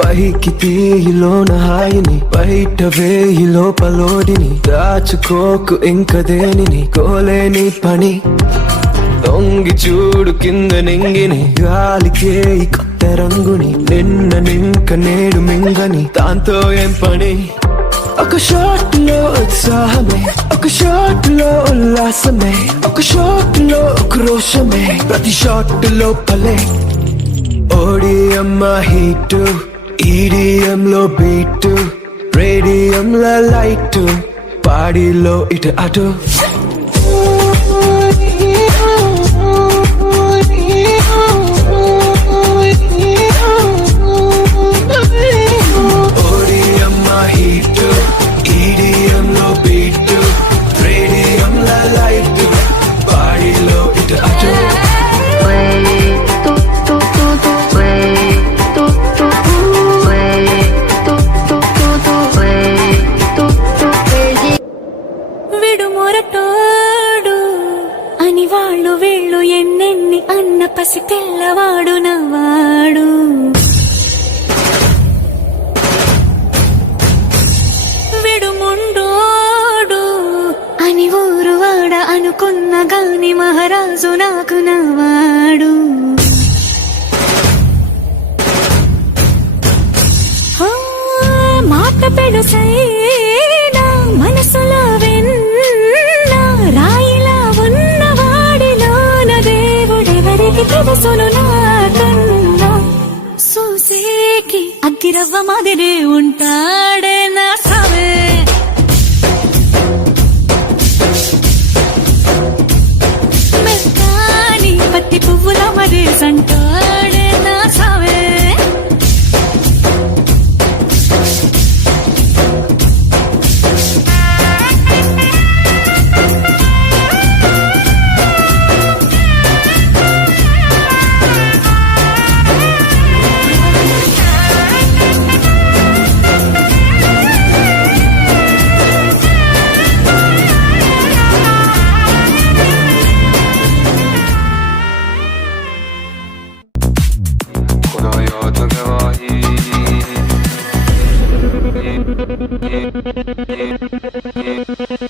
పైకి తీయిలోన హాయిని బయట వేయి లోపలోడిని దాచుకోకు ఇంక దేనిని కోలేని పని దొంగి చూడు కింద నింగిని గాలికే ఈ కొత్త రంగుని నిన్న నింక నేడు మింగని దాంతో ఏం పని ఒక షాట్ లో ఉత్సాహమే ఒక షాట్ లో ఉల్లాసమే ఒక షాట్ లో ఉక్రోషమే ప్రతి షాట్ లో పలే ఓడిఎం హీటు ఈడిఎం లో బీటు రేడియం లో లైట్ పాడిలో ఇటు అటు వాళ్ళు వీళ్ళు ఎన్నెన్ని అన్న పసి పిల్లవాడు నవ్వాడు విడుముండోడు అని ఊరు వాడ అనుకున్న గాని మహారాజు నాకు నవ్వాడు మాట పెడుసైనా మనసులో తెలుసును నాకన్నా చూసేకి అగ్గిరవ్వ మాదిరే ఉంటాడే నా సావే మెత్తాని పత్తి పువ్వుల మరే సంటాడే నా సావే Yeah.